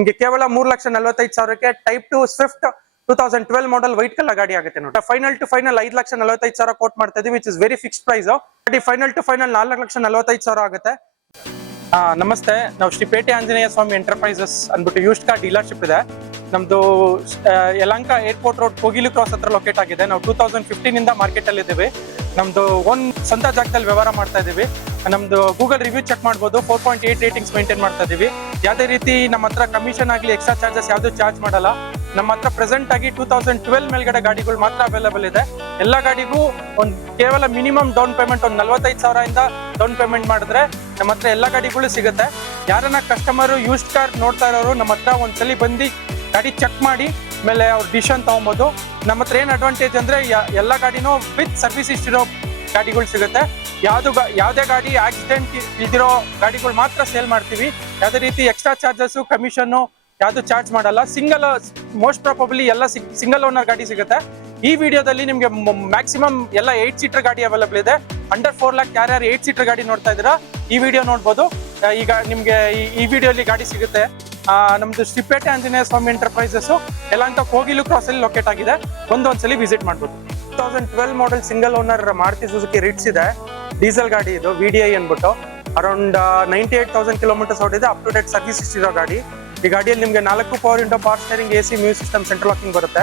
ನಿಮಗೆ ಕೇವಲ 3,45,000ಕ್ಕೆ type 2 Swift 2012 model white colour ಗಾಡಿ ಆಗುತ್ತೆ ನೋಡಿ. ಫೈನಲ್ ಟು ಫೈನಲ್ 5,45,000 ಕೋಟ್ ಮಾಡ್ತಾ ಇದೀವಿ, which is very fixed price. ಗಾಡಿ ಫೈನಲ್ ಟು ಫೈನಲ್ 4,45,000 ಆಗುತ್ತೆ. ನಮಸ್ತೆ, ನಾವು ಶ್ರೀ ಪೇಟೆ ಆಂಜನೇಯ ಸ್ವಾಮಿ ಎಂಟರ್ಪ್ರೈಸಸ್ ಅಂದ್ಬಿಟ್ಟು ಯೂಸ್ಡ್ ಕಾರ್ ಡೀಲರ್ಶಿಪ್ ಇದೆ ನಮ್ದು. Yelahanka airport road Kogilu cross ಹತ್ರ ಲೊಕೇಟ್ ಆಗಿದೆ. ನಾವು 2015 ಇಂದ ಮಾರ್ಕೆಟ್ ಅಲ್ಲಿ ಇದ್ದೀವಿ. ನಮ್ದು ಓನ್ ಸ್ವಂತ ಜಾಗದಲ್ಲಿ ವ್ಯವಹಾರ ಮಾಡ್ತಾ ಇದೀವಿ. ನಮ್ದು ಗೂಗಲ್ ರಿವ್ಯೂ ಚೆಕ್ ಮಾಡ್ಬೋದು. 4.8 ರೇಟಿಂಗ್ಸ್ ಮೇಂಟೈನ್ ಮಾಡ್ತಾ ಇದೀವಿ. ಯಾವುದೇ ರೀತಿ ನಮ್ಮ ಹತ್ರ ಕಮಿಷನ್ ಆಗಲಿ ಎಕ್ಸ್ಟ್ರಾ ಚಾರ್ಜಸ್ ಯಾವ್ದು ಚಾರ್ಜ್ ಮಾಡಲ್ಲ. ನಮ್ಮ ಹತ್ರ ಪ್ರೆಸೆಂಟ್ ಆಗಿ 2012 ಮೇಲ್ಗಡೆ ಗಾಡಿಗಳು ಮಾತ್ರ ಅವೈಲೇಬಲ್ ಇದೆ. ಎಲ್ಲ ಗಾಡಿಗೂ ಕೇವಲ ಮಿನಿಮಮ್ ಡೌನ್ ಪೇಮೆಂಟ್ 45,000 ಇಂದ ಡೌನ್ ಪೇಮೆಂಟ್ ಮಾಡಿದ್ರೆ ನಮ್ಮ ಹತ್ರ ಎಲ್ಲ ಗಾಡಿಗಳು ಸಿಗುತ್ತೆ. ಯಾರನ್ನ ಕಸ್ಟಮರ್ ಯೂಸ್ಡ್ ಕಾರ್ ನೋಡ್ತಾ ಇರೋರು ನಮ್ಮ ಹತ್ರ ಒಂದ್ಸಲಿ ಬಂದು ಗಾಡಿ ಚೆಕ್ ಮಾಡಿ ಆಮೇಲೆ ಅವ್ರ ಡಿಸಿಷನ್ ತಗೊಬೋದು. ನಮ್ಮ ಹತ್ರ ಏನ್ ಅಡ್ವಾಂಟೇಜ್ ಅಂದ್ರೆ ಎಲ್ಲ ಗಾಡಿನೂ ವಿತ್ ಸರ್ವಿಸ್ ಇಷ್ಟಿರೋ ಗಾಡಿಗಳು ಸಿಗುತ್ತೆ. ಯಾವುದೇ ಗಾಡಿ ಆಕ್ಸಿಡೆಂಟ್ ಇಲ್ದಿರೋ ಗಾಡಿಗಳು ಮಾತ್ರ ಸೇಲ್ ಮಾಡ್ತೀವಿ. ಯಾವುದೇ ರೀತಿ ಎಕ್ಸ್ಟ್ರಾ ಚಾರ್ಜಸ್ ಕಮಿಷನ್ ಯಾವ್ದು ಚಾರ್ಜ್ ಮಾಡಲ್ಲ. ಮೋಸ್ಟ್ ಪ್ರಾಬಬ್ಲಿ ಎಲ್ಲ ಸಿಂಗಲ್ ಓನರ್ ಗಾಡಿ ಸಿಗುತ್ತೆ. ಈ ವಿಡಿಯೋದಲ್ಲಿ ನಿಮ್ಗೆ ಮ್ಯಾಕ್ಸಿಮಮ್ ಎಲ್ಲ 8 ಸೀಟರ್ ಗಾಡಿ ಅವೈಲೇಬಲ್ ಇದೆ. ಅಂಡರ್ 4 lakh ಯಾರ್ಯಾರು 8 ಸೀಟರ್ ಗಾಡಿ ನೋಡ್ತಾ ಇದ್ದೀರಾ ಈ ವಿಡಿಯೋ ನೋಡ್ಬೋದು. ಈಗ ನಿಮ್ಗೆ ಈ ವಿಡಿಯೋಲಿ ಗಾಡಿ ಸಿಗುತ್ತೆ. ನಮ್ದು ಶ್ರೀ ಪೇಟೆ ಆಂಜನೇಯ ಸ್ವಾಮಿ ಎಂಟರ್ಪ್ರೈಸಸ್ ಯಲಹಂಕ ಕೋಗಿಲು ಕ್ರಾಸ್ ಅಲ್ಲಿ ಲೊಕೇಟ್ ಆಗಿದೆ. ಒಂದ್ಸಲಿ ವಿಸಿಟ್ ಮಾಡ್ಬೋದು. 2012 model single owner Maruti Suzuki Ritz ಇದೆ. ಡೀಸೆಲ್ ಗಾಡಿ ಇದು, VDI ಅನ್ಬಿಟ್ಟು. ಅರೌಂಡ್ 98,000 ಕಿಲೋಮೀಟರ್ಸ್ ಓಡಿದೆ. ಅಪ್ ಟು ಡೇಟ್ ಸರ್ವಿಸ್ ಇರೋ ಗಾಡಿ. ಈ ಗಾಡಿಯಲ್ಲಿ ನಿಮಗೆ 4 power window, power steering, AC, music system, central locking ಬರುತ್ತೆ.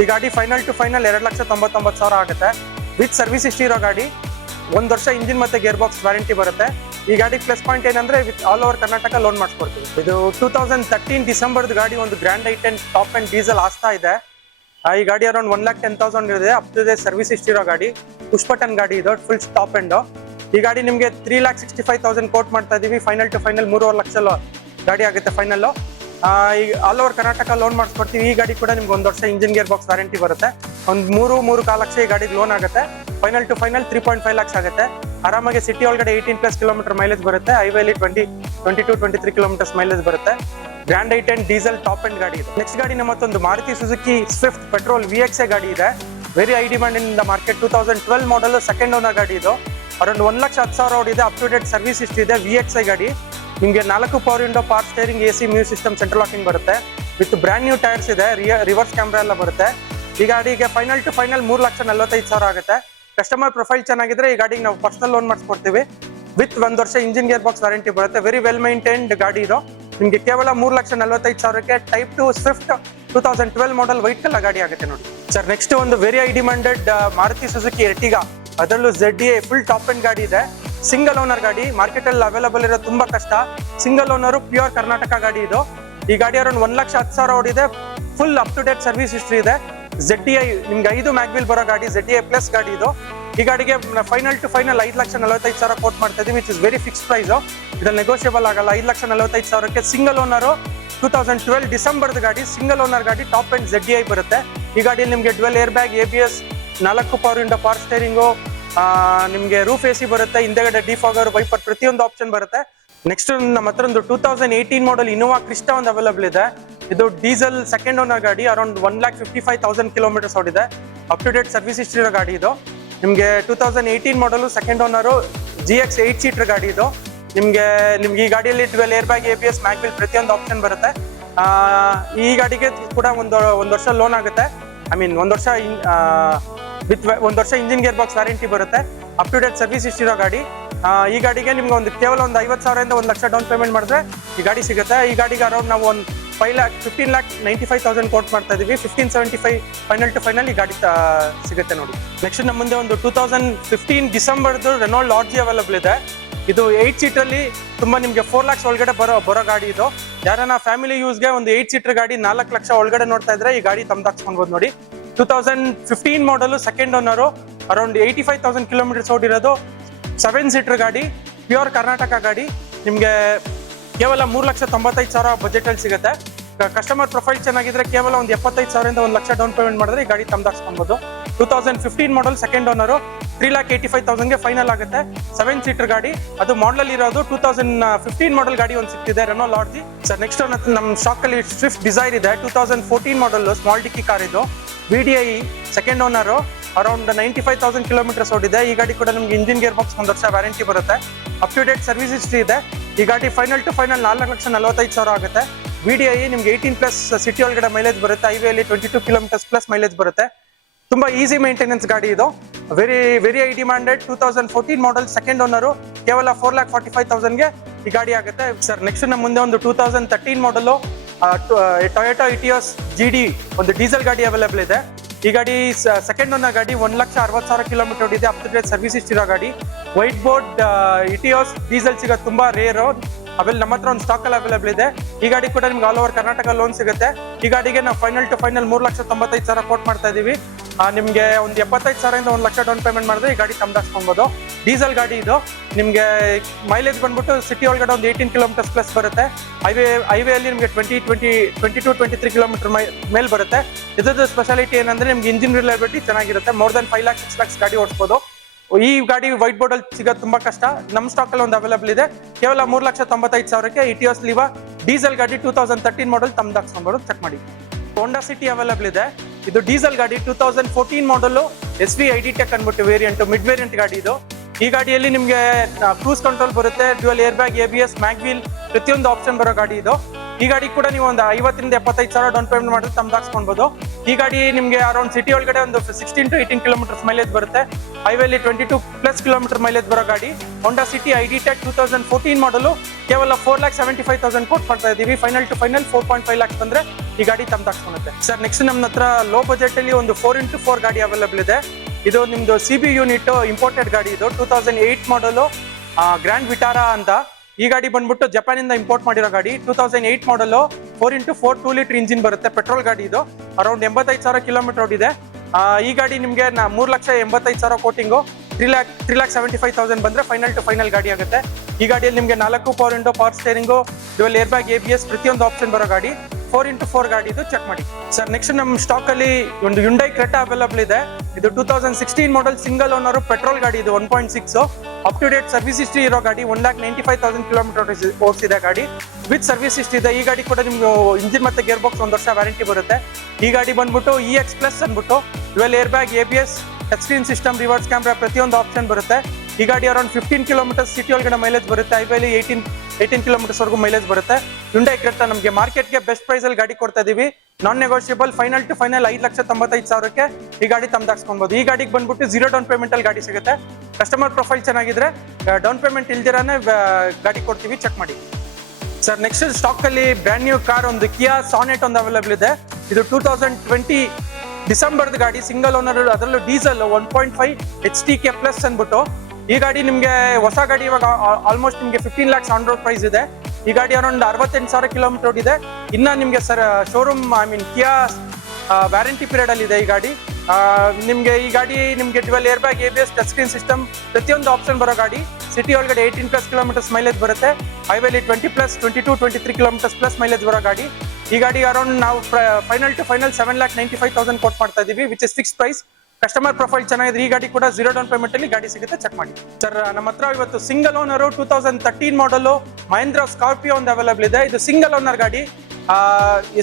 ಈ ಗಾಡಿ ಫೈನಲ್ ಟು ಫೈನಲ್ 2,99,000 ಆಗುತ್ತೆ. ವಿತ್ ಸರ್ವಿಸ್ ಇರೋ ಗಾಡಿ. 1 ವರ್ಷ ಇಂಜಿನ್ ಮತ್ತೆ ಗೇರ್ ಬಾಕ್ಸ್ ವ್ಯಾರಂಟಿ ಬರುತ್ತೆ. ಈ ಗಾಡಿ ಪ್ಲಸ್ ಪಾಯಿಂಟ್ ಏನಂದ್ರೆ with all over Karnataka loan ಮಾಡಿಸ್ಕೊಡ್ತೀವಿ. ಇದು 2013 ಡಿಸೆಂಬರ್ದು ಗಾಡಿ. ಒಂದು Grand i10 top end diesel ಆಸ್ತಾ ಇದೆ. ಈ ಗಾಡಿ ಅರೌಂಡ್ 1,10,000 ಇದೆ. ಅಪ್ ಟು ಡೇಟ್ ಸರ್ವಿಸ್ ಇರೋ ಗಾಡಿ. ಪುಷ್ ಬಟನ್ ಗಾಡಿ ಇದು, ಫುಲ್ ಟಾಪ್ ಅಂಡ್. ಈ ಗಾಡಿ ನಿಮಗೆ 3,65,000 ಕೋಟ್ ಮಾಡ್ತಾ ಇದೀವಿ. ಫೈನಲ್ ಟು ಫೈನಲ್ 3.5 ಲಕ್ಷ ಗಾಡಿ ಆಗುತ್ತೆ ಫೈನಲ್. ಈಗ ಆಲ್ ಓವರ್ ಕರ್ನಾಟಕ ಲೋನ್ ಮಾಡಿಸ್ಕೊಡ್ತೀವಿ. ಈ ಗಾಡಿ ಕೂಡ ನಿಮ್ಗೆ 1 ವರ್ಷ ಇಂಜಿನ್ ಗೇರ್ ಬಾಕ್ಸ್ ವ್ಯಾರಂಟಿ ಬರುತ್ತೆ. ಒಂದು 3.4 ಲಕ್ಷ ಈ ಗಾಡಿಗೆ ಲೋನ್ ಆಗುತ್ತೆ. ಫೈನಲ್ ಟು ಫೈನಲ್ 3.5 lakhs ಆಗುತ್ತೆ. ಆರಾಮಾಗಿ ಸಿಟಿ ಒಳಗಡೆ 18+ ಕಿಲೋಮೀಟರ್ ಮೈಲೇಜ್ ಬರುತ್ತೆ. ಹೈವೇಲಿ 22-23 ಕಿಲೋಮೀಟರ್ಸ್ ಮೈಲೇಜ್ ಬರುತ್ತೆ. Grand i10 diesel top end ಗಾಡಿ ಇದೆ. ನೆಕ್ಸ್ಟ್ ಗಾಡಿ ನಮ್ಮ ಮತ್ತೊಂದು Maruti Suzuki Swift petrol VXI ಗಾಡಿ ಇದೆ. Very high demand in the market. 2012 model second owner ಗಾಡಿ ಇದು. ಅರೌಂಡ್ 1,10,000 ಓಡಿದೆ. ಅಪ್ ಟು ಡೇಟ್ ಸರ್ವಿಸ್ ಇದೆ. VXI ಗಾಡಿ ನಿಮಗೆ 4 power window, power steering, AC, music system, central locking ಬರುತ್ತೆ. ವಿತ್ ಬ್ರ್ಯಾಂಡ್ ನ್ಯೂ ಟೈರ್ಸ್ ಇದೆ. ರಿವರ್ಸ್ ಕ್ಯಾಮ್ರಾ ಎಲ್ಲ ಬರುತ್ತೆ. ಈ ಗಾಡಿಗೆ ಫೈನಲ್ ಟು ಫೈನಲ್ 3,45,000 ಆಗುತ್ತೆ. ಕಸ್ಟಮರ್ ಪ್ರೊಫೈಲ್ ಚೆನ್ನಾಗಿದ್ರೆ ಈ ಗಾಡಿಗೆ ನಾವು ಪರ್ಸನಲ್ ಲೋನ್ ಮಾಡಿಸ್ಕೊಡ್ತೀವಿ. ವಿತ್ 1 ವರ್ಷ ಇಂಜಿನ್ ಗೇರ್ ಬಾಕ್ಸ್ ವ್ಯಾರಂಟಿ ಬರುತ್ತೆ. ವೆರಿ ವೆಲ್ ಮೈಂಟೈನ್ಡ್ ಗಾಡಿ ಇದು. ನಿಮಗೆ ಕೇವಲ 3,45,000ಕ್ಕೆ type 2 Swift 2012 model white colour ಗಾಡಿ ಆಗುತ್ತೆ ನೋಡಿ. ಸರ್ ನೆಕ್ಸ್ಟ್ ಒಂದು very high demanded Maruti Suzuki Ertiga. ಅದರಲ್ಲೂ ZDA ಫುಲ್ ಟಾಪ್ ಅಂಡ್ ಗಾಡಿ ಇದೆ. ಸಿಂಗಲ್ ಓನರ್ ಗಾಡಿ. ಮಾರ್ಕೆಟ್ ಅಲ್ಲಿ ಅವೈಲೇಬಲ್ ಇರೋ ತುಂಬಾ ಕಷ್ಟ. ಸಿಂಗಲ್ ಓನರ್ ಪ್ಯೂರ್ ಕರ್ನಾಟಕ ಗಾಡಿ ಇದು. ಈ ಗಾಡಿ ಅರೌಂಡ್ 1,10,000 ಓಡಿದೆ. Full up to date service history ಇದೆ. ZDI ನಿಮ್ಗೆ 5 ಮ್ಯಾಗ್ವಿಲ್ ಬರೋ ಗಾಡಿ. ZDA ಪ್ಲಸ್ ಗಾಡಿ ಇದು. ಈ ಗಾಡಿಗೆ ಫೈನಲ್ ಟು ಫೈನಲ್ 5,45,000 ಕೋಟ್ ಮಾಡ್ತಾ ಇದೀವಿ, which is very fix price. ಇದ್ರಲ್ಲಿ ನೆಗೋಷಿಯಬಲ್ ಆಗಲ್ಲ. 5,45,000ಕ್ಕೆ ಸಿಂಗಲ್ ಓನರು 2012 ಡಿಸೆಂಬರ್ದು ಗಾಡಿ. ಸಿಂಗಲ್ ಓನರ್ ಗಾಡಿ. ಟಾಪ್ ಅಂಡ್ ZDI ಬರುತ್ತೆ. ಈ ಗಾಡಿಯಲ್ಲಿ ನಿಮಗೆ dual air bag, ABS, 4 power window, power steering, ನಿಮಗೆ ರೂಫ್ AC ಬರುತ್ತೆ. ಹಿಂದೆಗಡೆ ಡಿಫಾಗರ್, ವೈಪರ್, ಪ್ರತಿಯೊಂದು ಆಪ್ಷನ್ ಬರುತ್ತೆ. ನೆಕ್ಸ್ಟ್ ನಮ್ಮ ಹತ್ರ ಒಂದು 2018 ಮಾಡೆಲ್ ಇನೋವಾ ಕ್ರಿಸ್ಟಾ ಒಂದು ಅವೈಲೇಬಲ್ ಇದೆ. ಇದು ಡೀಸೆಲ್ ಸೆಕೆಂಡ್ ಓನರ್ ಗಾಡಿ. ಅರೌಂಡ್ 1,55,000 ಕಿಲೋಮೀಟರ್ಸ್ ಓಡಿದೆ. ಅಪ್ ಟು ಡೇಟ್ ಸರ್ವಿಸ್ ಇರೋ ಗಾಡಿ ಇದು. ನಿಮಗೆ 2018 model second owner GX 8 seater ಗಾಡಿ ಇದು. ನಿಮ್ಗೆ ಈ ಗಾಡಿಯಲ್ಲಿ 12 ಏರ್ ಬ್ಯಾಗ್, ABS, ಮ್ಯಾಗ್ವಿಲ್, ಪ್ರತಿಯೊಂದು ಆಪ್ಷನ್ ಬರುತ್ತೆ. ಈ ಗಾಡಿಗೆ ಕೂಡ ಒಂದು ವರ್ಷ ಲೋನ್ ಆಗುತ್ತೆ. ಐ ಮೀನ್ 1 ವರ್ಷ ವಿತ್ 1 ವರ್ಷ ಇಂಜಿನ್ ಗೇರ್ ಬಾಕ್ಸ್ ವ್ಯಾರಂಟಿ ಬರುತ್ತೆ. ಅಪ್ ಟು ಡೇಟ್ ಸರ್ವಿಸ್ ಇರೋ ಗಾಡಿ. ಈ ಗಾಡಿಗೆ ನಿಮ್ಗೆ ಕೇವಲ 50,000 ಇಂದ 1 ಲಕ್ಷ ಡೌನ್ ಪೇಮೆಂಟ್ ಮಾಡಿದ್ರೆ ಈ ಗಾಡಿ ಸಿಗುತ್ತೆ. ಈ ಗಾಡಿಗೆ ಅರೌಂಡ್ ನಾವು 15,95,000 ಕೋಟ್ ಮಾಡ್ತಾ ಇದೀವಿ. 1575 ಫೈನಲ್ ಟು ಫೈನಲ್ ಈ ಗಾಡಿ ಸಿಗುತ್ತೆ ನೋಡಿ. ನೆಕ್ಸ್ಟ್ ನಮ್ಮ ಮುಂದೆ ಒಂದು 2015 ಡಿಸೆಂಬರ್ದು ರೆನಾಲ್ಡ್ ಲಾರ್ಜಿ ಅವೈಲೇಬಲ್ ಇದೆ. ಇದು 8 ಸೀಟಲ್ಲಿ ತುಂಬಾ ನಿಮಗೆ 4 lakhs ಒಳಗಡೆ ಬರೋ ಗಾಡಿ ಇದು. ಯಾರನ್ನ ಫ್ಯಾಮಿಲಿ ಯೂಸ್ಗೆ ಒಂದು 8 ಸೀಟರ್ ಗಾಡಿ 4 ಲಕ್ಷ ಒಳಗಡೆ ನೋಡ್ತಾ ಇದ್ರೆ ಈ ಗಾಡಿ ತಮ್ದಾಕ್ಸ್ಕೊಳ್ಬೋದು ನೋಡಿ. 2015 model second owner. Around 85,000 kilometres ಓಡಿರೋದು. 7 ಸೀಟರ್ ಗಾಡಿ. ಪ್ಯೂರ್ ಕರ್ನಾಟಕ ಗಾಡಿ. ನಿಮಗೆ ಕೇವಲ 3,95,000 ಬಜೆಟ್ ಅಲ್ಲಿ ಸಿಗುತ್ತೆ. ಕಸ್ಟಮರ್ ಪ್ರೊಫೈಲ್ ಚೆನ್ನಾಗಿದ್ರೆ ಕೇವಲ ಒಂದು 75,000 ಇಂದ 1 ಲಕ್ಷ ಡೌನ್ ಪೇಮೆಂಟ್ ಮಾಡಿದ್ರೆ ಈ ಗಾಡಿ ತಮ್ದಾಕ್ಸ್ಕೊಳ್ಬೋದು. 2015 ಮಾಡೆಲ್ ಸೆಕೆಂಡ್ ಓನರು. 3,85,000ಗೆ ಫೈನಲ್ ಆಗುತ್ತೆ. 7 ಸೀಟರ್ ಗಾಡಿ. ಅದು ಮಾಡಲ್ ಇರೋದು 2015 ಮಾಡೆಲ್ ಗಾಡಿ ಒಂದು ಸಿಕ್ತಿದೆ, ರೆನಾಲ್ಡ್ ಲಾರ್ಜಿ. ಸರ್ ನೆಕ್ಸ್ಟ್ ನಮ್ಮ ಸ್ಟಾಕ್ ಅಲ್ಲಿ ಸ್ವಿಫ್ಟ್ ಡಿಸೈರ್ ಇದೆ. 2014 ಮಾಡೆಲ್ ಸ್ಮಾಲ್ ಡಿಕ್ಕಿ ಕಾರ್ ಇದು. VDI second owner. Around 95,000 kilometres ಓಡಿದೆ. ಈ ಗಾಡಿ ಕೂಡ ನಿಮ್ಗೆ ಇಂಜಿನ್ ಗೇರ್ ಬಾಕ್ಸ್ 1 ವರ್ಷ ವ್ಯಾರಂಟಿ ಬರುತ್ತೆ. Up to date service history ಇದೆ. ಈ ಗಾಡಿ ಫೈನಲ್ ಟು ಫೈನಲ್ 4,45,000 ಆಗುತ್ತೆ. VDI ನಿಮ್ಗೆ 18+ ಸಿಟಿ ಒಳಗಡೆ ಮೈಲೇಜ್ ಬರುತ್ತೆ, ಹೈವೇಲಿ 22 ಕಿಲೋಮೀಟರ್ಸ್ ಪ್ಲಸ್ ಮೈಲೇಜ್ ಬರುತ್ತೆ. ತುಂಬಾ ಈಸಿ ಮೇಂಟೆನೆನ್ಸ್ ಗಾಡಿ ಇದು, very high demanded. 2014 model, second owner, ಕೇವಲ 4,45,000ಗೆ ಈ ಗಾಡಿ ಆಗುತ್ತೆ ಸರ್. ನೆಕ್ಸ್ಟ್ ನಮ್ಮ ಮುಂದೆ ಒಂದು 2013 ಮಾಡೆಲ್ ಟೊಯೋಟಾ ಇಟಿಯೋಸ್ GD ಒಂದು ಡೀಸೆಲ್ ಗಾಡಿ ಅವೈಲೇಬಲ್ ಇದೆ. ಈ ಗಾಡಿ ಸೆಕೆಂಡ್ ಓನರ್ ಗಾಡಿ, 1,60,000 ಕಿಲೋಮೀಟರ್ ಓಡಿದೆ, ಅಪ್ ಟು ಡೇಟ್ ಸರ್ವಿಸ್ ಇಷ್ಟಿರೋ ಗಾಡಿ. ವೈಟ್ ಬೋರ್ಡ್ ಇಟಿಯೋಸ್ ಡೀಸೆಲ್ ಸಿಗೋದು ತುಂಬಾ ರೇರು, ಅವೆಲ್ಲ ನಮ್ಮ ಹತ್ರ ಒಂದು ಸ್ಟಾಕ್ ಅಲ್ಲಿ ಅವೈಲೇಬಲ್ ಇದೆ. ಈ ಗಾಡಿ ಕೂಡ ನಿಮ್ಗೆ ಆಲ್ ಓವರ್ ಕರ್ನಾಟಕ ಲೋನ್ ಸಿಗುತ್ತೆ. ಈ ಗಾಡಿಗೆ ನಾವು ಫೈನಲ್ ಟು ಫೈನಲ್ 3,95,000 ಕೋಟ್ ಮಾಡ್ತಾ ಇದೀವಿ. ನಿಮ್ಗೆ ಒಂದು 75,000ದಿಂದ 1 ಲಕ್ಷ ಡೌನ್ ಪೇಮೆಂಟ್ ಮಾಡಿದ್ರೆ ಈ ಗಾಡಿ ತಮ್ದಾಸ್ಕೊಬಹುದು. ಡೀಸೆಲ್ ಗಾಡಿ ಇದು. ನಿಮ್ಗೆ ಮೈಲೇಜ್ ಬಂದ್ಬಿಟ್ಟು ಸಿಟಿ ಒಳಗಡೆ ಒಂದು 18 ಕಿಲೋಮೀಟರ್ಸ್ ಪ್ಲಸ್ ಬರುತ್ತೆ. ಹೈವೇಲಿ ನಿಮ್ಗೆ 22-23 ಕಿಲೋಮೀಟರ್ ಮೇಲ್ ಬರುತ್ತೆ. ಇದ್ರದ್ದು ಸ್ಪೆಷಾಲಿಟಿ ಏನಂದ್ರೆ ನಿಮ್ಗೆ ಇಂಜಿನ್ ರಿಲಯಬಿಲಿಟಿ ಚೆನ್ನಾಗಿರುತ್ತೆ. ಮೋರ್ ದನ್ 5 lakhs 6 lakhs ಗಾಡಿ ಓಡಿಸಬಹುದು. ಈ ಗಾಡಿ ವೈಟ್ ಬೋರ್ಡ್ ಅಲ್ಲಿ ಸಿಗೋದು ತುಂಬಾ ಕಷ್ಟ. ನಮ್ಮ ಸ್ಟಾಕ್ ಅಲ್ಲಿ ಒಂದು ಅವೈಲೇಬಲ್ ಇದೆ, ಕೇವಲ 3,95,000ಕ್ಕೆ ಇಟಿಯೋಸ್ ಲಿವಾ ಡೀಸೆಲ್ ಗಾಡಿ 2013 ಮಾಡೆಲ್ ತಮ್ದಾಕ್ಸ್ಕೊಬಹುದು. ಚೆಕ್ ಮಾಡಿ. ಹೋಂಡಾ ಸಿಟಿ ಅವೈಲೇಬಲ್ ಇದೆ. ಇದು ಡೀಸೆಲ್ ಗಾಡಿ, 2014 ಮಾಡೆಲ್, SV ID Tech ಅನ್ಬಿಟ್ಟು ವೇರಿಯಂಟ್, ಮಿಡ್ ವೇರಿಯಂಟ್ ಗಾಡಿ ಇದು. ಈ ಗಾಡಿಯಲ್ಲಿ ನಿಮ್ಗೆ ಕ್ರೂಸ್ ಕಂಟ್ರೋಲ್ ಬರುತ್ತೆ, dual air bag, ABS, mag wheel ಪ್ರತಿಯೊಂದು ಆಪ್ಷನ್ ಬರೋ ಗಾಡಿ ಇದು. ಈ ಗಾಡಿ ಕೂಡ ನೀವು ಒಂದು 50,000-75,000 ಡೌನ್ ಪೇಮೆಂಟ್ ಮಾಡಿದ್ರೆ ತಮ್ದಾಕ್ಸ್ಕೊಬಹುದು. ಈ ಗಾಡಿ ನಿಮ್ಗೆ ಅರೌಂಡ್ ಸಿಟಿ ಒಳಗಡೆ ಒಂದು 16-18 ಕಿಲೋಮೀಟರ್ಸ್ ಮೈಲೇಜ್ ಬರುತ್ತೆ. ಹೈವೇಲಿ 22+ ಕಿಲೋಮೀಟರ್ ಮೈಲೇಜ್ ಬರೋ ಗಾಡಿ. ಹೋಂಡಾ ಸಿಟಿ ID Tech 2014 ಮಾಡಲು, ಕೇವಲ 4,75,000 ಕೋಟ್ ಮಾಡ್ತಾ ಇದೀವಿ. ಫೈನಲ್ ಟು ಫೈನಲ್ 4.5 lakhs ಬಂದ್ರೆ ಈ ಗಾಡಿ ತಮ್ದಾಕ್ಸ್ಕೊಳುತ್ತೆ ಸರ್. ನೆಕ್ಸ್ಟ್ ನಮ್ಮ ಹತ್ರ ಲೋ ಬಜೆಟ್ ಅಲ್ಲಿ ಒಂದು 4x4 ಗಾಡಿ ಅವೈಲೇಬಲ್ ಇದೆ. ಇದು ನಿಮ್ದು CB ಯೂನಿಟ್ ಇಂಪೋರ್ಟೆಡ್ ಗಾಡಿ. ಇದು 2008 ಮಾಡಲು, ಗ್ರ್ಯಾಂಡ್ ವಿಟಾರಾ ಅಂತ. ಈ ಗಾಡಿ ಬಂದ್ಬಿಟ್ಟು ಜಪಾನ್ ಇಂದ ಇಂಪೋರ್ಟ್ ಮಾಡಿರೋ ಗಾಡಿ. 2008 ಮಾಡಲು, 4x4 2 ಲೀಟರ್ ಇಂಜಿನ್ ಬರುತ್ತೆ, ಪೆಟ್ರೋಲ್ ಗಾಡಿ ಇದು. ಅರೌಂಡ್ 85,000 ಕಿಲೋಮೀಟರ್ ಓಡಿದೆ. ಈ ಗಾಡಿ ನಿಮ್ಗೆ 3,85,000 ಕೋಟಿಂಗು, 3,75,000 ಬಂದ್ರೆ ಫೈನಲ್ ಟು ಫೈನಲ್ ಗಾಡಿ ಆಗುತ್ತೆ. ಈ ಗಾಡಿಯಲ್ಲಿ ನಿಮ್ಗೆ 4 power window, power steering, dual air bag, ABS ಪ್ರತಿಯೊಂದು ಆಪ್ಷನ್ ಬರೋ ಗಾಡಿ. 4x4 ಗಾಡಿ ಇದು. ಚೆಕ್ ಮಾಡಿ ಸರ್. ನೆಕ್ಸ್ಟ್ ನಮ್ಮ ಸ್ಟಾಕ್ ಅಲ್ಲಿ ಒಂದು Hyundai Creta ಅವೈಲೇಬಲ್ ಇದೆ. ಇದು 2016 ಮಾಡೆಲ್, ಸಿಂಗಲ್ ಓನರ್, ಪೆಟ್ರೋಲ್ ಗಾಡಿ ಇದು. 1.6 up to date service history ಇರೋ ಗಾಡಿ. 1,95,000 ಕಿಲೋಮೀಟರ್ ಓಡಿಸಿದೆ ಗಾಡಿ, ವಿತ್ ಸರ್ವಿಸ್ ಹಿಸ್ಟ್ರಿ ಇದೆ. ಈ ಗಾಡಿ ಕೂಡ ನಿಮ್ಗೆ ಇಂಜಿನ್ ಮತ್ತೆ ಗೇರ್ ಬಾಕ್ಸ್ 1 ವರ್ಷ ವ್ಯಾರಂಟಿ ಬರುತ್ತೆ. ಈ ಗಾಡಿ ಬಂದ್ಬಿಟ್ಟು EX+ ಅಂದ್ಬಿಟ್ಟು dual air bag, ABS, touch screen system, reverse camera ಪ್ರತಿಯೊಂದು ಆಪ್ಷನ್ ಬರುತ್ತೆ. ಈ ಗಾಡಿ ಅರೌಂಡ್ 15 ಕಿಲೋಮೀಟರ್ಸ್ ಸಿಟಿ ಒಳಗಡೆ ಮೈಲೇಜ್ ಬರುತ್ತೆ. ಹೈವೇಲಿ 18 ಕಿಲೋಮೀಟರ್ಸ್ ವರೆಗೂ ಮೈಲೇಜ್ ಬರುತ್ತೆ. Hyundai Creta ನಮಗೆ ಮಾರ್ಕೆಟ್ಗೆ ಬೆಸ್ಟ್ ಪ್ರೈಸ್ ಅಲ್ಲಿ ಗಾಡಿ ಕೊಡ್ತಾ ಇದೀವಿ. Non negotiable. Final to final 5,95,000ಕ್ಕೆ ಈ ಗಾಡಿ ತಮ್ದಾಕ್ಸ್ಕೊಬಹುದು. ಈ ಗಾಡಿಗೆ ಬಂದ್ಬಿಟ್ಟು 0 ಡೌನ್ ಪೇಮೆಂಟ್ ಅಲ್ಲಿ ಗಾಡಿ ಸಿಗುತ್ತೆ. ಕಸ್ಟಮರ್ ಪ್ರೊಫೈಲ್ ಚೆನ್ನಾಗಿದ್ರೆ ಡೌನ್ ಪೇಮೆಂಟ್ ಇಲ್ದಿರಾನೆ ಗಾಡಿ ಕೊಡ್ತೀವಿ. ಚೆಕ್ ಮಾಡಿ ಸರ್. ನೆಕ್ಸ್ಟ್ ಸ್ಟಾಕ್ ಅಲ್ಲಿ ಬ್ರ್ಯಾಂಡ್ ನ್ಯೂ ಕಾರ್ ಒಂದು Kia Sonet ಒಂದು ಅವೈಲೇಬಲ್ ಇದೆ. ಇದು 2020 ಡಿಸೆಂಬರ್ದ ಗಾಡಿ, ಸಿಂಗಲ್ ಓನರ್, ಅದರಲ್ಲೂ ಡೀಸೆಲ್ 1.5 HTK+ ಅಂದ್ಬಿಟ್ಟು. ಈ ಗಾಡಿ ನಿಮ್ಗೆ ಹೊಸ ಗಾಡಿ ಇವಾಗ ಆಲ್ಮೋಸ್ಟ್ ನಿಮ್ಗೆ 15 lakhs ಆನ್ ರೋಡ್ ಪ್ರೈಸ್ ಇದೆ. ಈ ಗಾಡಿ ಅರೌಂಡ್ 68,000 ಕಿಲೋಮೀಟರ್ ಓಡಿದೆ. ಇನ್ನ ನಿಮ್ಗೆ sir showroom Kia warranty period ಅಲ್ಲಿ ಇದೆ ಈ ಗಾಡಿ. ನಿಮ್ಗೆ ಈ ಗಾಡಿ ನಿಮ್ಗೆ dual air bag, ABS, touch screen system ಪ್ರತಿಯೊಂದು ಆಪ್ಷನ್ ಬರೋ ಗಾಡಿ. ಸಿಟಿ ಒಳಗಡೆ 18+ ಕಿಲೋಮೀಟರ್ಸ್ ಮೈಲೇಜ್ ಬರುತ್ತೆ. ಹೈವೇಲಿ 20+, 22-23 ಕಿಲೋಮೀಟರ್ಸ್ ಪ್ಲಸ್ ಮೈಲೇಜ್ ಬರೋ ಗಾಡಿ. ಈ ಗಾಡಿ ಅರೌಂಡ್ ನಾವು ಫೈನಲ್ ಟು ಫೈನಲ್ 7,95,000 ಕೋಟ್ ಮಾಡ್ತಾ ಇದೀವಿ, which is fix price. Customer profile ಚೆನ್ನಾಗಿದೆ. ಈ ಗಾಡಿ ಕೂಡ 0 ಡೌನ್ ಪೇಮೆಂಟ್ ಅಲ್ಲಿ ಗಾಡಿ ಸಿಗುತ್ತೆ. ಚೆಕ್ ಮಾಡಿ ಸರ್. ನಮ್ಮ ಹತ್ರ ಇವತ್ತು single owner 2013 model Mahendra Scorpio ಒಂದು ಅವೈಲೇಬಲ್ ಇದೆ. ಇದು ಸಿಂಗಲ್ ಓನರ್ ಗಾಡಿ.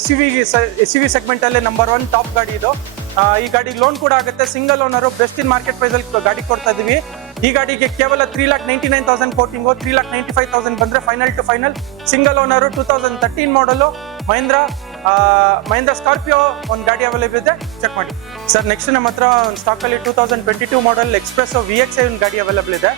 SUV ಸೆಗ್ಮೆಂಟ್ ಅಲ್ಲಿ ನಂಬರ್ 1 ಟಾಪ್ ಗಾಡಿ ಇದು. ಈ ಗಾಡಿ ಲೋನ್ ಕೂಡ ಆಗುತ್ತೆ. Single owner, best in market price ಅಲ್ಲಿ ಗಾಡಿ ಕೊಡ್ತಾ ಇದೀವಿ. ಈ ಗಾಡಿಗೆ ಕೇವಲ 3,99,000 ಕೋಟಿಂಗು, 3,95,000 ಬಂದ್ರೆ final to final single owner 2013 model Mahendra Scorpio ಒಂದು ಗಾಡಿ ಅವೈಲೇಬಲ್ ಇದೆ. ಚೆಕ್ ಮಾಡಿ ಸರ್. ನೆಕ್ಸ್ಟ್ ನಮ್ಮ ಹತ್ರ ಸ್ಟಾಕ್ ಅಲ್ಲಿ 2022 ಮಾಡೆಲ್ ಎಕ್ಸ್ಪ್ರೆಸ್ VXi ಒಂದು ಗಾಡಿ ಅವೈಲೇಬಲ್ ಇದೆ.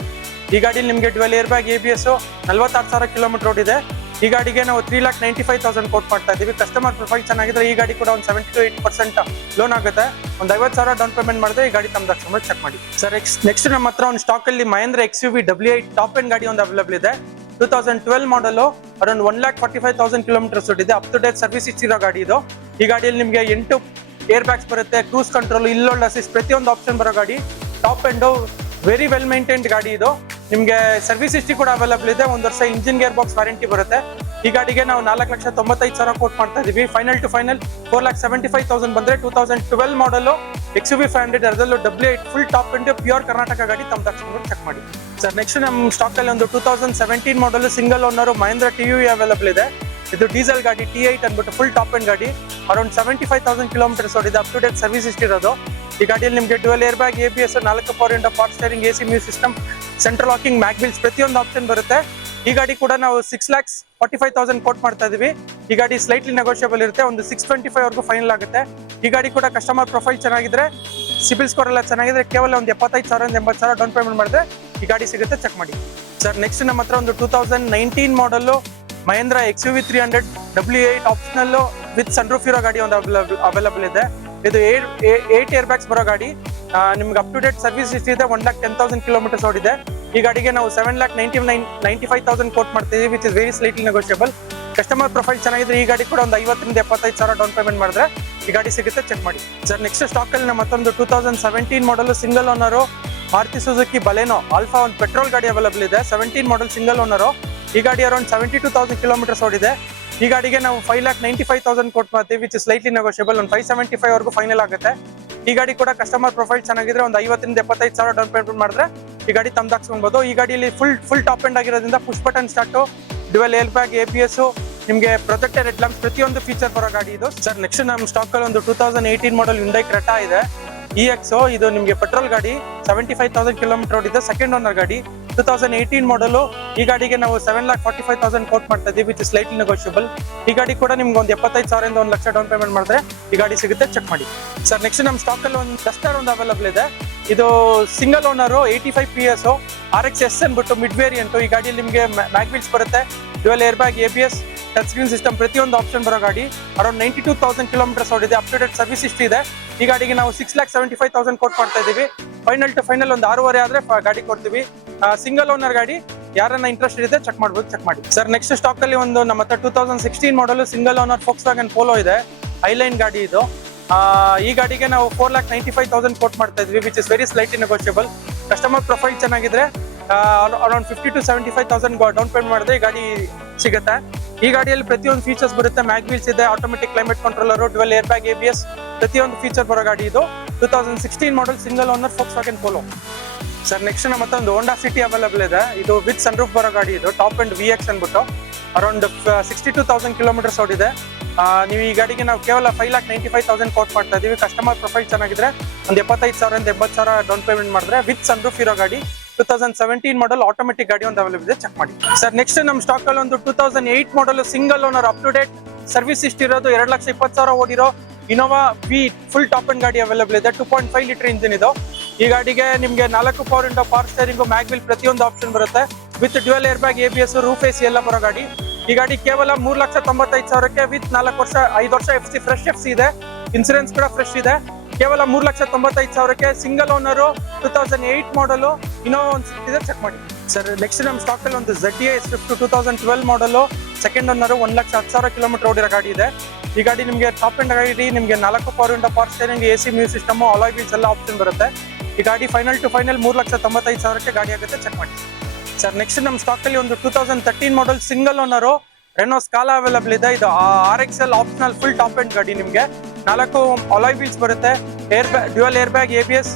ಈ ಗಾಡಿ ನಿಮ್ಗೆ dual air bag, ABS, 46,000 kilometre ಓಡಿದೆ. ಈ ಗಾಡಿಗೆ ನಾವು 3,95,000 ಕೋಟ್ ಮಾಡ್ತಾ ಇದೀವಿ. ಕಸ್ಟಮರ್ ಪ್ರೊಫೈಲ್ ಚೆನ್ನಾಗಿದ್ರೆ ಈ ಗಾಡಿ ಕೂಡ ಒಂದು 70-80% ಲೋನ್ ಆಗುತ್ತೆ. ಒಂದು 50,000 ಡೌನ್ ಪೇಮೆಂಟ್ ಮಾಡಿದ್ರೆ ಈ ಗಾಡಿ ತಮ್ದಾಕ್ಸ್ಕೊಂಡು ಚೆಕ್ ಮಾಡಿ ಸರ್. ನೆಕ್ಸ್ಟ್ ನಮ್ಮ ಹತ್ರ ಒಂದು ಸ್ಟಾಕ್ ಅಲ್ಲಿ Mahendra XUV W8 top end ಗಾಡಿ ಒಂದು ಅವೈಲೇಬಲ್ ಇದೆ. 2012 ಮಾಡಲು, ಅರೌಂಡ್ 1,45,000 ಕಿಲೋಮೀಟರ್ಸ್ ಓಡಿದೆ. ಅಪ್ ಟು ಡೇಟ್ ಸರ್ವಿಸ್ ಇರೋ ಗಾಡಿ ಇದು. ಈ ಗಾಡಿಯಲ್ಲಿ ನಿಮಗೆ 8 ಏರ್ ಬ್ಯಾಗ್ಸ್ ಬರುತ್ತೆ, ಕ್ರೂಸ್ ಕಂಟ್ರೋಲ್, ಇಲ್ಲೋಲ್ಡ್ ಅಸಿಸ್ಟ್ ಪ್ರತಿಯೊಂದು ಆಪ್ಷನ್ ಬರೋ ಗಾಡಿ. Top end very well maintained ಗಾಡಿ ಇದು. ನಿಮ್ಗೆ ಸರ್ವಿಸ್ ಹಿಸ್ಟ್ರಿ ಕೂಡ ಅವೈಲೇಬಲ್ ಇದೆ. 1 ವರ್ಷ ಇಂಜಿನ್ ಗೇರ್ ಬಾಕ್ಸ್ ವ್ಯಾರಂಟಿ ಬರುತ್ತೆ. ಈ ಗಾಡಿಗೆ ನಾವು 4,95,000 ಕೋಟ್ ಮಾಡ್ತಾ ಇದೀವಿ. ಫೈನಲ್ ಟು ಫೈನಲ್ 4,75,000 ಬಂದ್ರೆ 2012 ಮಾಡಲು XUV 500, ಅದರಲ್ಲೂ W8 full top end pure Karnataka ಗಾಡಿ ತಮ್ದಾಕ್ಸ್ಕೊಂಡು ಚೆಕ್ ಮಾಡಿ ಸರ್. ನೆಕ್ಸ್ಟ್ ನಮ್ಮ ಸ್ಟಾಕ್ ಅಲ್ಲಿ ಒಂದು 2017 model single owner Mahindra TUV available ಇದೆ. ಇದು ಡೀಸೆಲ್ ಗಾಡಿ T8 ಅಂದ್ಬಿಟ್ಟು ಫುಲ್ ಟಾಪ್ ಎಂಡ್ ಗಾಡಿ. ಅರೌಂಡ್ 75,000 ಕಿಲೋಮೀಟರ್ಸ್ ಓಡಿದೆ. Up to date service history ಇರೋದು. ಈ ಗಾಡಿಯಲ್ಲಿ ನಿಮಗೆ dual air bag, ABS, 4 power window, power steering, AC music system, central locking, mag wheels ಪ್ರತಿಯೊಂದು ಆಪ್ಷನ್ ಬರುತ್ತೆ. ಈ ಗಾಡಿ ಕೂಡ ನಾವು 6,45,000 ಕೋಟ್ ಮಾಡ್ತಾ ಇದೀವಿ. ಈ ಗಾಡಿ ಸ್ಲೈಟ್ಲಿ ನೆಗೋಷಿಯಬಲ್ ಇರುತ್ತೆ. ಒಂದು 625 ವರೆಗೂ ಫೈನಲ್ ಆಗುತ್ತೆ. ಈ ಗಾಡಿ ಕೂಡ ಕಸ್ಟಮರ್ ಪ್ರೊಫೈಲ್ ಚೆನ್ನಾಗಿದ್ರೆ, ಸಿಬಿಲ್ ಸ್ಕೋರ್ ಎಲ್ಲ ಚೆನ್ನಾಗಿದ್ರೆ, ಕೇವಲ ಒಂದು 75,000 80,000 ಡೌನ್ ಪೇಮೆಂಟ್ ಮಾಡಿದ್ರೆ ಈ ಗಾಡಿ ಸಿಗುತ್ತೆ. ಚೆಕ್ ಮಾಡಿ ಸರ್. ನೆಕ್ಸ್ಟ್ ನಮ್ಮ ಹತ್ರ ಒಂದು 2019 model Mahindra XUV 300 W8 optional with sunroof ಇರೋ ಗಾಡಿ ಒಂದು ಅವೈಲಬಲ್ ಇದೆ. ಇದು 8 ಏರ್ ಬ್ಯಾಗ್ಸ್ ಬರೋ ಗಾಡಿ. ನಿಮ್ಗೆ ಅಪ್ ಟು ಡೇಟ್ ಸರ್ವಿಸ್ ಇದೆ. 1,10,000 ಕಿಲೋಮೀಟರ್ಸ್ ಓಡಿದೆ. ಈ ಗಾಡಿಗೆ ನಾವು 7,95,000 ಕೋಟ್ ಮಾಡ್ತೀವಿ, which is very slightly negotiable. Customer profile ಚೆನ್ನಾಗಿದ್ರೆ ಈ ಗಾಡಿ ಕೂಡ ಒಂದು 50,000 75,000 ಡೌನ್ ಪೇಮೆಂಟ್ ಮಾಡಿದ್ರೆ ಈ ಗಾಡಿ ಸಿಗುತ್ತೆ. ಚೆಕ್ ಮಾಡಿ ಸರ್. ನೆಕ್ಸ್ಟ್ ಸ್ಟಾಕ್ ಅಲ್ಲಿ ನಮ್ಮ ಮತ್ತೊಂದು 2017 model single owner Maruti Suzuki Baleno alpha ಒಂದು ಪೆಟ್ರೋಲ್ ಗಾಡಿ ಅವೈಲಬಲ್ ಇದೆ. 17 ಮಾಡಲ್ ಸಿಂಗಲ್ ಓನರ್. ಈ ಗಾಡಿ ಅರೌಂಡ್ 72,000 ಕಿಲೋಮೀಟರ್ಸ್ ಓಡಿದೆ. ಈ ಗಾಡಿಗೆ ನಾವು 5,95,000 ಕೋಟ್ ಮಾಡ್ತೀವಿ, ವಿಚ್ ಇಸ್ ಸ್ಲೈಟ್ಲಿ ನೆಗೋಷಿಯಬಲ್. ಒಂದು 575 ವರೆಗೂ ಫೈನಲ್ ಆಗುತ್ತೆ. ಈ ಗಾಡಿ ಕೂಡ ಕಸ್ಟಮರ್ ಪ್ರೊಫೈಲ್ ಚೆನ್ನಾಗಿದ್ರೆ ಒಂದು 50,000 75,000 ಡೌನ್ ಪೇಮೆಂಟ್ ಮಾಡಿದ್ರೆ ಈ ಗಾಡಿ ತಮ್ದಾಕ್ಸ್ಕೊಬಹುದು. ಈ ಗಾಡಿಯಲ್ಲಿ ಫುಲ್ ಟಾಪ್ ಎಂಡ್ ಆಗಿರೋದ್ರಿಂದ push button start, dual air bag, ABS, ನಿಮಗೆ ಪ್ರೊಜೆಕ್ಟರ್ ಹೆಡ್ ಲ್ಯಾಂಪ್ಸ್ ಪ್ರತಿಯೊಂದು ಫೀಚರ್ ಬರೋ ಗಾಡಿ ಇದು ಸರ್. ನೆಕ್ಸ್ಟ್ ನಮ್ಮ ಸ್ಟಾಕ್ ಅಲ್ಲಿ ಒಂದು 2018 ಮಾಡಲ್ Hyundai Creta ಇದೆ. EX ಇದು ನಿಮಗೆ ಪೆಟ್ರೋಲ್ ಗಾಡಿ. 75,000 ಕಿಲೋಮೀಟರ್ ಓಡಿದೆ. ಸೆಕೆಂಡ್ ಓನರ್ ಗಾಡಿ. 2018 ಮಾಡಲು. ಈ ಗಾಡಿಗೆ ನಾವು 7,45,000 ಕೋಟ್ ಮಾಡ್ತಾ ಇದೀವಿ, ವಿಚ್ ಇಸ್ ಸ್ಲೈಟ್ಲಿ ನೆಗೋಷಿಯಬಲ್. ಈ ಗಾಡಿ ಕೂಡ ನಿಮ್ಗೆ ಒಂದು 75,000 1 ಲಕ್ಷ ಡೌನ್ ಪೇಮೆಂಟ್ ಮಾಡಿದ್ರೆ ಈ ಗಾಡಿ ಸಿಗುತ್ತೆ. ಚೆಕ್ ಮಾಡಿ ಸರ್. ನೆಕ್ಸ್ಟ್ ನಮ್ಮ ಸ್ಟಾಕ್ ಅಲ್ಲಿ ಒಂದು ಡಸ್ಟರ್ ಒಂದು ಅವೈಲಬಲ್ ಇದೆ. ಇದು ಸಿಂಗಲ್ ಓನರ್ 85 PS RXS ಅಂದ್ಬಿಟ್ಟು ಮಿಡ್ ವೇರಿಯಂಟ್. ಈ ಗಾಡಿಯಲ್ಲಿ ನಿಮಗೆ ಮ್ಯಾಗ್ ವೀಲ್ಸ್ ಬರುತ್ತೆ, dual air bag, ABS, touch screen system ಪ್ರತಿಯೊಂದು ಆಪ್ಷನ್ ಬರೋ ಗಾಡಿ. ಅರೌಂಡ್ 92,000 ಕಿಲೋಮೀಟರ್ಸ್ ಓಡಿದೆ. Up to date service history ಇದೆ. ಈ ಗಾಡಿಗೆ ನಾವು 6,75,000 ಕೋಟ್ ಮಾಡ್ತಾ ಇದೀವಿ. ಫೈನಲ್ ಟು ಫೈನಲ್ ಒಂದು 6.5 ಆದ್ರೆ ಗಾಡಿ ಕೊಡ್ತೀವಿ. ಸಿಂಗಲ್ ಓನರ್ ಗಾಡಿ. ಯಾರನ್ನ ಇಂಟ್ರೆಸ್ಟ್ ಇದೆ ಚೆಕ್ ಮಾಡ್ಬೋದು. ಚೆಕ್ ಮಾಡಿ ಸರ್. ನೆಕ್ಸ್ಟ್ ಸ್ಟಾಕ್ ಅಲ್ಲಿ ಒಂದು ನಮ್ಮ ಹತ್ರ 2016 ಮಾಡಲ್ ಸಿಂಗಲ್ ಓನರ್ Volkswagen Polo ಇದೆ. ಐಲೈನ್ ಗಾಡಿ ಇದು. ಈ ಗಾಡಿಗೆ ನಾವು 4,95,000 ಕೋಟ್ ಮಾಡ್ತಾ ಇದ್ವಿ, which is very slightly negotiable. Customer profile ಚೆನ್ನಾಗಿದ್ರೆ ಅರೌಂಡ್ 50,000 to 75,000 ಡೌನ್ ಪೇಮೆಂಟ್ ಮಾಡಿದ್ರೆ ಈ ಗಾಡಿ ಸಿಗುತ್ತೆ. ಈ ಗಾಡಿಯಲ್ಲಿ ಪ್ರತಿಯೊಂದು ಫೀಚರ್ಸ್ ಬರುತ್ತೆ. ಮ್ಯಾಗ್ ವೀಲ್ಸ್ ಇದೆ, automatic climate controller, dual air bag, ABS ಪ್ರತಿಯೊಂದು ಫೀಚರ್ ಬರೋ ಗಾಡಿ ಇದು. 2016 ಮಾಡಲ್ single owner Volkswagen Polo sir. Next ನಮ್ಮ ಹತ್ರ ಒಂದು Honda City ಅವೈಲಬಲ್ ಇದೆ. ಇದು ವಿತ್ ಸನ್ರೂಫ್ ಬರೋ ಗಾಡಿ ಇದು. ಟಾಪ್ ಅಂಡ್ VX ಅಂದ್ಬಿಟ್ಟು ಅರೌಂಡ್ 62,000 ಕಿಲೋಮೀಟರ್ಸ್ ಓಡಿದೆ. ನೀವು ಈ ಗಾಡಿಗೆ ನಾವು ಕೇವಲ 5,95,000 ಕೋಟ್ ಮಾಡ್ತಾ ಇದೀವಿ. ಕಸ್ಟಮರ್ ಪ್ರೊಫೈಲ್ ಚೆನ್ನಾಗಿದ್ರೆ ಒಂದು 75,000 80,000 ಡೌನ್ ಪೇಮೆಂಟ್ ಮಾಡಿದ್ರೆ ವಿತ್ ಸನ್ರೂಫ್ ಇರೋ ಗಾಡಿ. 2017 ಮಾಡಲ್ ಆಟೋಮೆಟಿಕ್ ಗಾಡಿ ಒಂದು ಅವೈಲಬಲ್ ಇದೆ. ಚೆಕ್ ಮಾಡಿ ಸರ್. ನೆಕ್ಸ್ಟ್ ನಮ್ಮ ಸ್ಟಾಕ್ ಅಲ್ಲಿ ಒಂದು 2008 model single owner up to date service ಇಷ್ಟು ಇರೋದು 2,20,000 ಓಡಿರೋ Innova V full top end ಗಾಡಿ ಅವೈಲಬಲ್ ಇದೆ. 2.5 ಲೀಟರ್ ಇಂಜಿನ್ ಇದು. ಈ ಗಾಡಿಗೆ ನಿಮಗೆ 4 power window, power steering, mag wheel ಪ್ರತಿಯೊಂದು ಆಪ್ಷನ್ ಬರುತ್ತೆ. With dual air bag, ABS, ರೂಫ್ AC ಎಲ್ಲ ಬರೋ ಗಾಡಿ. ಈ ಗಾಡಿ ಕೇವಲ 3,95,000 ವಿತ್ 4 ವರ್ಷ 5 ವರ್ಷ FC ಫ್ರೆಶ್ FC ಇದೆ. ಇನ್ಸೂರೆನ್ಸ್ ಕೂಡ ಫ್ರೆಶ್ ಇದೆ. ಕೇವಲ 3,95,000 ಸಿಂಗಲ್ ಓನರ್ 2008 ಮಾಡಲು ಇನೋವಾ ಒಂದು ಸಿಕ್ತಿದೆ. ಚೆಕ್ ಮಾಡಿ ಸರ್. ನೆಕ್ಸ್ಟ್ ನಮ್ಮ ಸ್ಟಾಕ್ ಅಲ್ಲಿ ಒಂದು ZDA Swift 2012 ಮಾಡಲು ಸೆಕೆಂಡ್ ಓನರ್ 1,10,000 ಕಿಲೋಮೀಟರ್ ಓಡಿರೋ ಗಾಡಿ ಇದೆ. ಈ ಗಾಡಿ ನಿಮಗೆ ಟಾಪ್ ಎಂಡ್ ಗಾಡಿ. ನಿಮಗೆ 4 power window, power steering, AC music system, alloy wheels ಎಲ್ಲ ಆಪ್ಷನ್ ಬರುತ್ತೆ. ಈ ಗಾಡಿ ಫೈನಲ್ ಟು ಫೈನಲ್ 3,95,000 ಗಾಡಿ ಆಗುತ್ತೆ. ಚೆಕ್ ಮಾಡಿ ಸರ್. ನೆಕ್ಸ್ಟ್ ನಮ್ಮ ಸ್ಟಾಕ್ ಅಲ್ಲಿ ಒಂದು 2013 model single owner Renault Scala available ಇದೆ. ಇದು RXL optional full top end ಗಾಡಿ. ನಿಮಗೆ 4 ಅಲಾಯ್ ವೀಲ್ಸ್ ಬರುತ್ತೆ, dual air bag, ABS,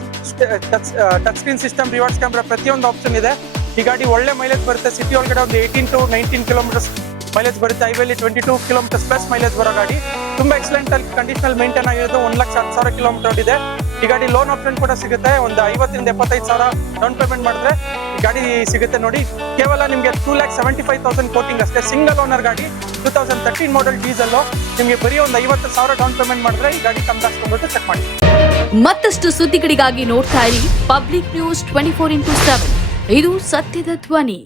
touch screen system, reverse camera ಪ್ರತಿಯೊಂದು ಆಪ್ಷನ್ ಇದೆ. ಈ ಗಾಡಿ ಒಳ್ಳೆ ಮೈಲೇಜ್ ಬರುತ್ತೆ. ಸಿಟಿ ಒಳಗಡೆ ಒಂದು 18 to 19 ಕಿಲೋಮೀಟರ್ಸ್ ಮೈಲೇಜ್ ಬರುತ್ತೆ. ಹೈವೇಲಿ 22 ಕಿಲೋಮೀಟರ್ಸ್ ಪ್ಲಸ್ ಮೈಲೇಜ್ ಬರೋ ಗಾಡಿ. ತುಂಬಾ ಎಕ್ಸಲೆಂಟ್ ಅಲ್ಲಿ ಕಂಡೀಷನಲ್ ಮೇಂಟೈನ್ ಆಗಿರೋದು. 1,10,000 ಕಿಲೋಮೀಟರ್ ಇದೆ. ಈ ಗಾಡಿ ಲೋನ್ ಆಪ್ಷನ್ ಕೂಡ ಸಿಗುತ್ತೆ. ಒಂದು 50,000 75,000 ಡೌನ್ ಪೇಮೆಂಟ್ ಮಾಡಿದ್ರೆ ಈ ಗಾಡಿ ಸಿಗುತ್ತೆ ನೋಡಿ. ಕೇವಲ ನಿಮಗೆ 2,75,000 ಕೋಟಿಂಗ್ ಅಷ್ಟೇ. ಸಿಂಗಲ್ ಓನರ್ ಗಾಡಿ. 2013 ಮಾಡಲ್ ಡೀಸೆಲ್. ನಿಮಗೆ ಬರೀ ಒಂದು 50,000 ಡೌನ್ ಪೇಮೆಂಟ್ ಮಾಡಿದ್ರೆ ಈ ಗಾಡಿ ತಮ್ದಾಸ್ಕೊಂಡ್ಬಿಟ್ಟು ಚೆಕ್ ಮಾಡಿ. ಮತ್ತಷ್ಟು ಸುದ್ದಿಗಳಿಗಾಗಿ ನೋಡ್ತಾ ಇರಿ ಪಬ್ಲಿಕ್ ನ್ಯೂಸ್ 24x7. ಇದು ಸತ್ಯದ ಧ್ವನಿ.